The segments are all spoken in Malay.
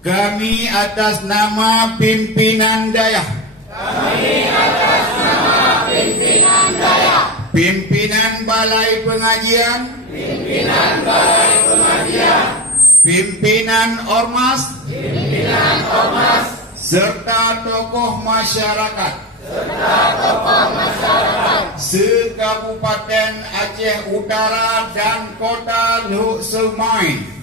Kami atas nama pimpinan Dayak. Pimpinan Balai Pengajian. Pimpinan Ormas. Serta tokoh masyarakat. Se-Kabupaten Aceh Utara dan Kota Luk Semai.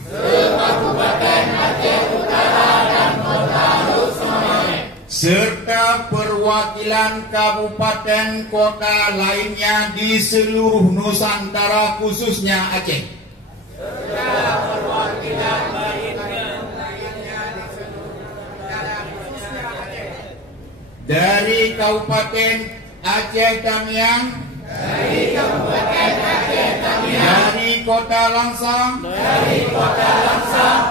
Serta perwakilan kabupaten kota lainnya di seluruh Nusantara khususnya Aceh. Dari Kabupaten Aceh Tamiang, dari Kota Langsang,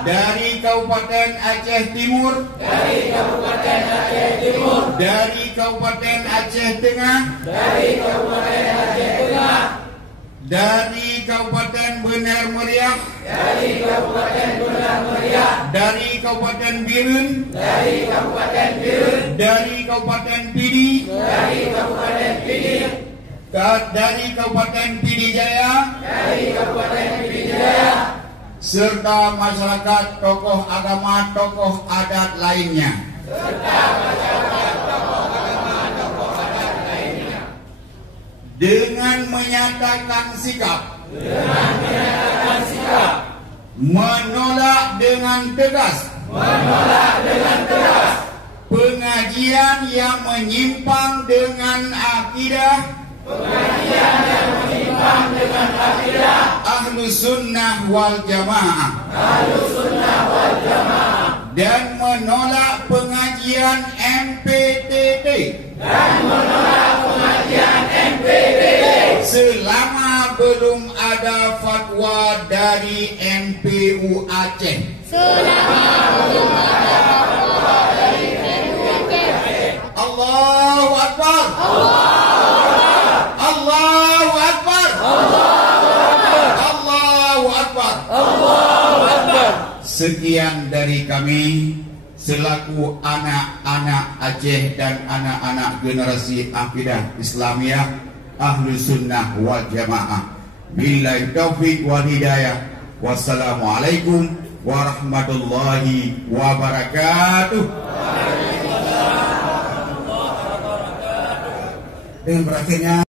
dari Kabupaten Aceh Timur, dari Kabupaten Aceh Tengah, dari Kabupaten Benar Meriah, dari Kabupaten Birun, dari Kabupaten Pidi, dari Kabupaten Pidi Jaya, serta masyarakat, tokoh agama, tokoh adat lainnya. Dengan menyatakan sikap, menolak dengan tegas pengajian yang menyimpang dengan akidah Ahlus Sunnah wal Jamaah, dan menolak pengajian MPTT selama belum ada fatwa dari MPU Aceh. Allahu Akbar. Allahu Akbar. Allahu Akbar. Sekian dari kami selaku anak-anak Aceh dan anak-anak generasi akidah Islamiyah Ahlus Sunnah wal Jamaah. Billahi taufiq wal hidayah. Wassalamualaikum warahmatullahi wabarakatuh. Dengan berakhirnya